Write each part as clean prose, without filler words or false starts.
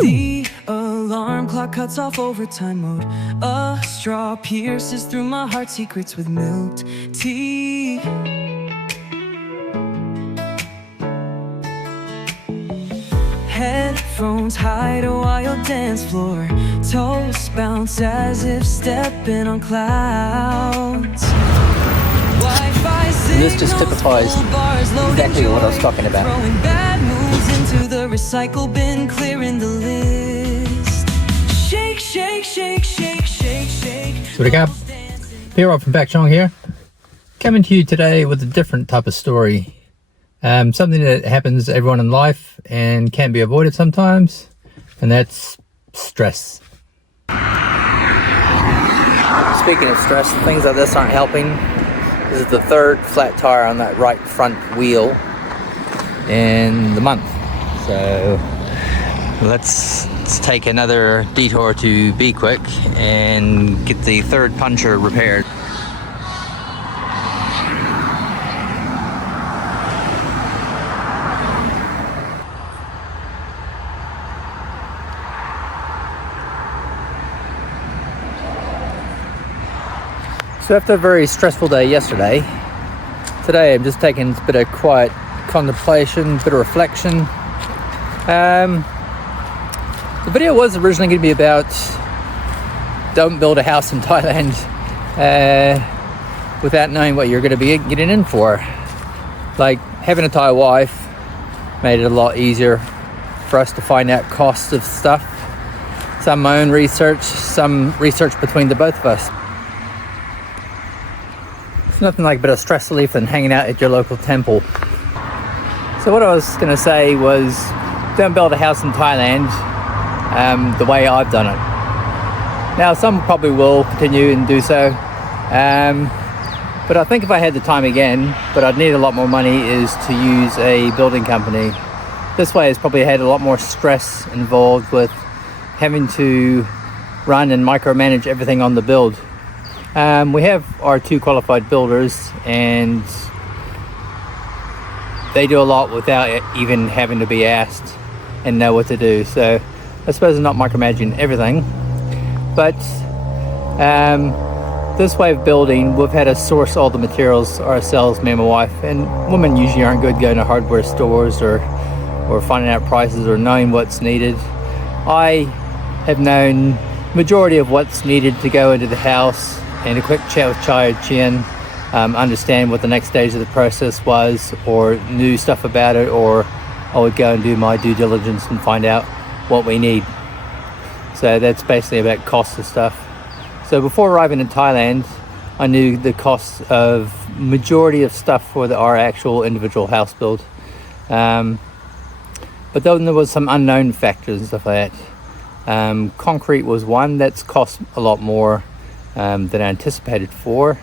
The alarm clock cuts off overtime mode. A straw pierces through my heart, secrets with milk tea. Headphones hide a wild dance floor. Toes bounce as if stepping on clouds. And this just typifies exactly what I was talking about. Throwing bad moves into the recycle bin, clearing the list. Shake, shake, shake, shake, shake, shake. Sawasdee Krap. Pierre from back Chong here. Coming to you today with a different type of story. Something that happens to everyone in life and can be avoided sometimes, and that's stress. Speaking of stress, things like this aren't helping. This is the third flat tire on that right front wheel in the month. So let's take another detour to Be Quick and get the third puncture repaired. So after a very stressful day yesterday, today I'm just taking a bit of quiet contemplation, a bit of reflection. The video was originally going to be about don't build a house in Thailand without knowing what you're going to be getting in for. Like, having a Thai wife made it a lot easier for us to find out costs of stuff. Some my own research, some research between the both of us. Nothing like a bit of stress relief than hanging out at your local temple. So what I was going to say was, don't build a house in Thailand the way I've done it. Now some probably will continue and do so, but I think if I had the time again, but I'd need a lot more money, is to use a building company. This way has probably had a lot more stress involved with having to run and micromanage everything on the build. We have our two qualified builders, and they do a lot without even having to be asked and know what to do. So I suppose I'm not micromanaging everything, but this way of building, we've had to source all the materials ourselves, me and my wife. And women usually aren't good going to hardware stores or finding out prices or knowing what's needed. I have known majority of what's needed to go into the house, and a quick chat with Chai or Chien, understand what the next stage of the process was, or knew stuff about it, or I would go and do my due diligence and find out what we need. So that's basically about cost of stuff. So before arriving in Thailand, I knew the cost of majority of stuff for our actual individual house build. But then there was some unknown factors and stuff like that. Concrete was one that's cost a lot more than I anticipated for.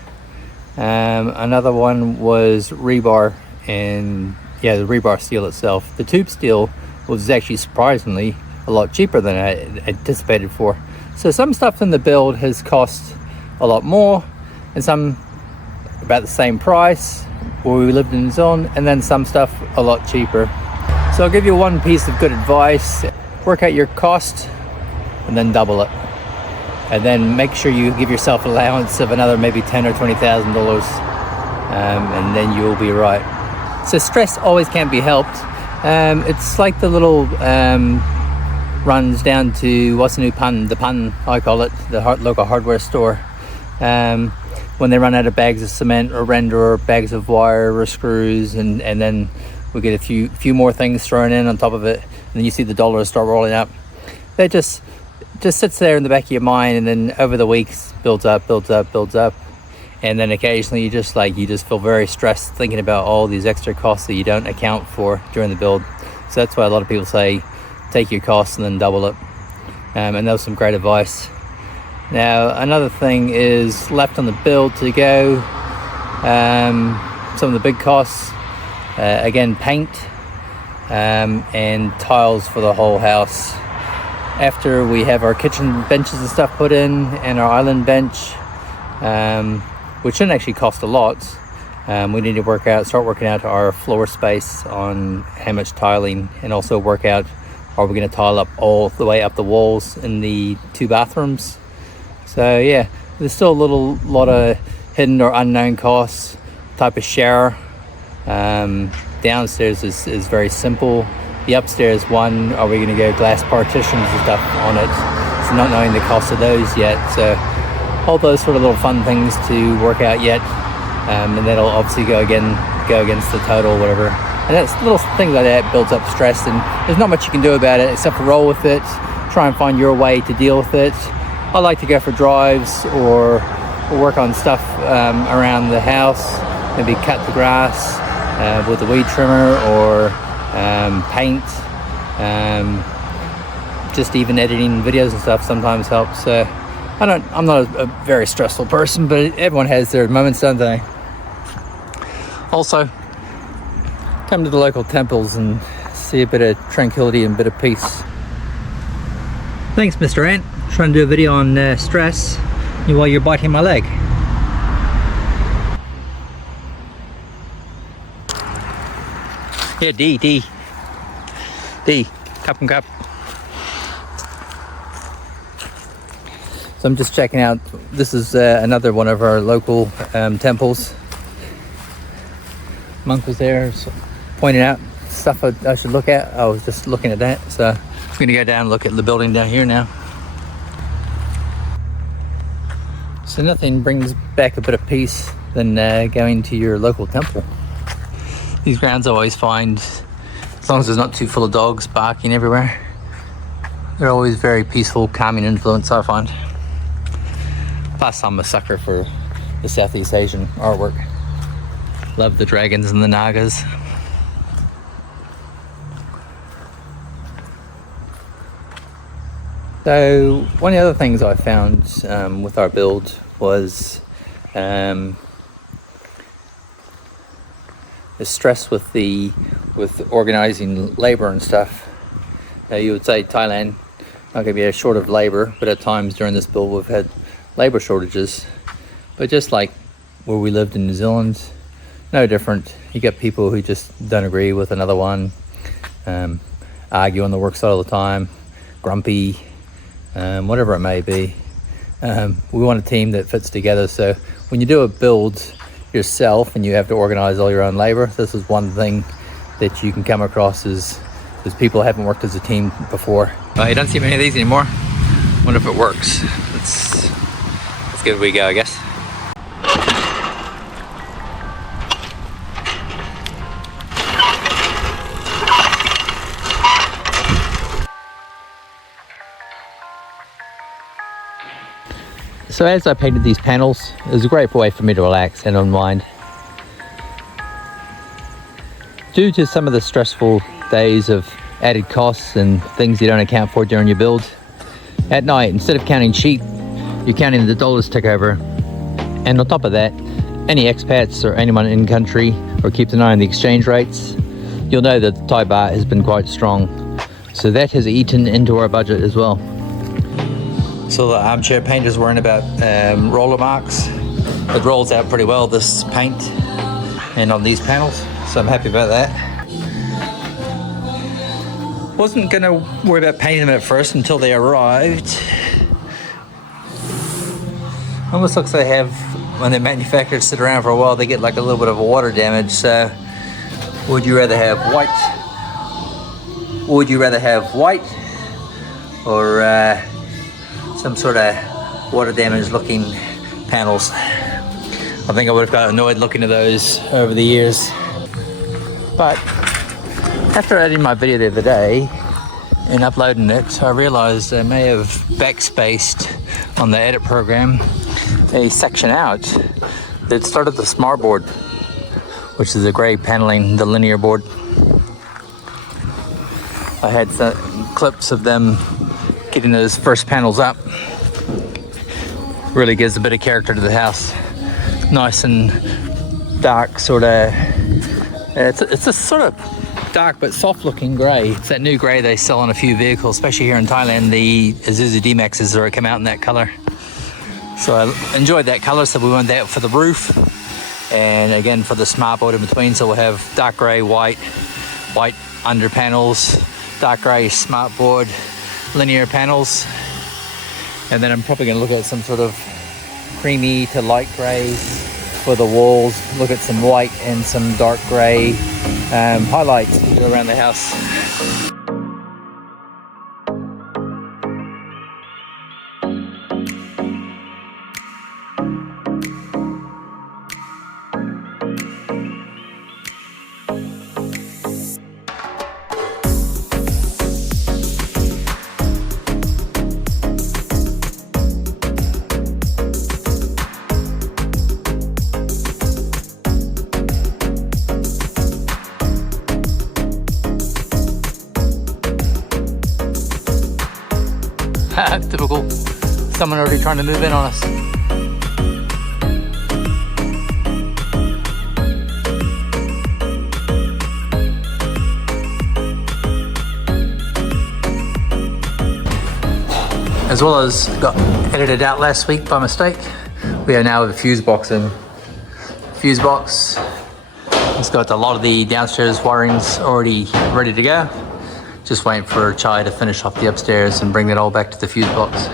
Another one was rebar, and the rebar steel itself. The tube steel was actually surprisingly a lot cheaper than I anticipated for. So some stuff in the build has cost a lot more, and some about the same price where we lived in Isaan, and then some stuff a lot cheaper. So I'll give you one piece of good advice: work out your cost and then double it. And then make sure you give yourself an allowance of another maybe $10,000 or $20,000, and then you'll be right. So stress always can't be helped. It's like the little runs down to what's the new pun? The pun, I call it, the local hardware store. When they run out of bags of cement or render or bags of wire or screws, and then we get a few more things thrown in on top of it, and then you see the dollars start rolling up. They just sits there in the back of your mind, and then over the weeks builds up, and then occasionally you just feel very stressed thinking about all these extra costs that you don't account for during the build. So that's why a lot of people say take your costs and then double it, and that was some great advice. Now another thing is left on the build to go, some of the big costs, again paint and tiles for the whole house. After we have our kitchen benches and stuff put in, and our island bench, which shouldn't actually cost a lot, we need to start working out our floor space on how much tiling, and also work out are we going to tile up all the way up the walls in the 2 bathrooms? So yeah, there's still a lot of hidden or unknown costs. Type of shower. Downstairs is very simple. The upstairs one, are we going to go glass partitions and stuff on it? So not knowing the cost of those yet. So all those sort of little fun things to work out yet. And that'll obviously go against the total, whatever. And that's little things like that builds up stress, and there's not much you can do about it except for roll with it, try and find your way to deal with it. I like to go for drives or work on stuff around the house, maybe cut the grass with a weed trimmer, or paint. Just even editing videos and stuff sometimes helps. I'm not a very stressful person, but everyone has their moments, don't they? Also, come to the local temples and see a bit of tranquility and a bit of peace. Thanks, Mr. Ant. Trying to do a video on stress while you're biting my leg. Yeah, D, cup and cup. So I'm just checking out, this is another one of our local temples. Monk was there pointing out stuff I should look at. I was just looking at that, so I'm gonna go down and look at the building down here now. So nothing brings back a bit of peace than going to your local temple. These grounds I always find, as long as it's not too full of dogs barking everywhere, they're always very peaceful, calming influence, I find. Plus I'm a sucker for the Southeast Asian artwork. Love the dragons and the nagas. So one of the other things I found with our build was the stress with organizing labor and stuff. You would say Thailand not gonna be short of labor, but at times during this build we've had labor shortages. But just like where we lived in New Zealand, no different. You get people who just don't agree with another one, argue on the work site all the time, grumpy, whatever it may be. We want a team that fits together. So when you do a build yourself and you have to organize all your own labor, this is one thing that you can come across as people haven't worked as a team before. You don't see many of these anymore. Wonder if it works. Let's give it a wee go, I guess. So as I painted these panels, it was a great way for me to relax and unwind. Due to some of the stressful days of added costs and things you don't account for during your build, at night, instead of counting sheep, you're counting the dollars tick over. And on top of that, any expats or anyone in country or keeps an eye on the exchange rates, you'll know that the Thai baht has been quite strong. So that has eaten into our budget as well. So the armchair painter's worrying about roller marks. It rolls out pretty well, this paint, and on these panels, so I'm happy about that. Wasn't gonna worry about painting them at first until they arrived. Almost looks like they have, when they're manufactured, sit around for a while, they get like a little bit of water damage. So would you rather have white? Would you rather have white or some sort of water damage looking panels? I think I would have got annoyed looking at those over the years. But after editing my video the other day and uploading it, I realized I may have backspaced on the edit program a section out that started the smart board, which is the gray paneling, the linear board. I had some clips of them getting those first panels up. Really gives a bit of character to the house. Nice and dark, sort of. It's a sort of dark but soft looking grey. It's that new grey they sell on a few vehicles, especially here in Thailand. The Isuzu D-Maxes are come out in that colour. So I enjoyed that colour, so we went that for the roof. And again for the smart board in between, so we'll have dark grey, white under panels, dark grey smartboard linear panels, and then I'm probably going to look at some sort of creamy to light grey for the walls, look at some white and some dark grey highlights to go around the house. Typical. Someone already trying to move in on us. As well as got edited out last week by mistake, we are now with a fuse box in. Fuse box. It's got a lot of the downstairs wirings already ready to go. Just waiting for Chai to finish off the upstairs and bring it all back to the fuse box.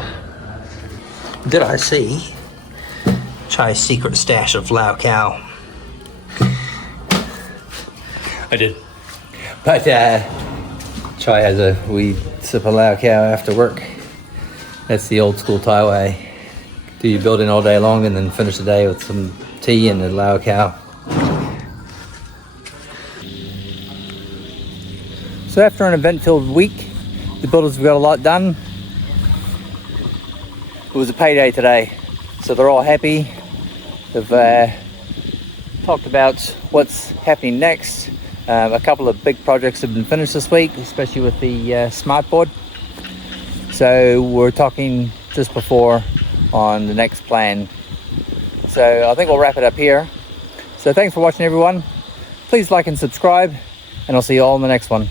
Did I see Chai's secret stash of Lao Cow? I did. But Chai has a wee sip of Lao Cow after work. That's the old school Thai way. Do your building all day long and then finish the day with some tea and a Lao Cow. So after an event-filled week, the builders have got a lot done. It was a payday today, so they're all happy. They've talked about what's happening next. A couple of big projects have been finished this week, especially with the smart board. So we're talking just before on the next plan. So I think we'll wrap it up here. So thanks for watching, everyone. Please like and subscribe, and I'll see you all in the next one.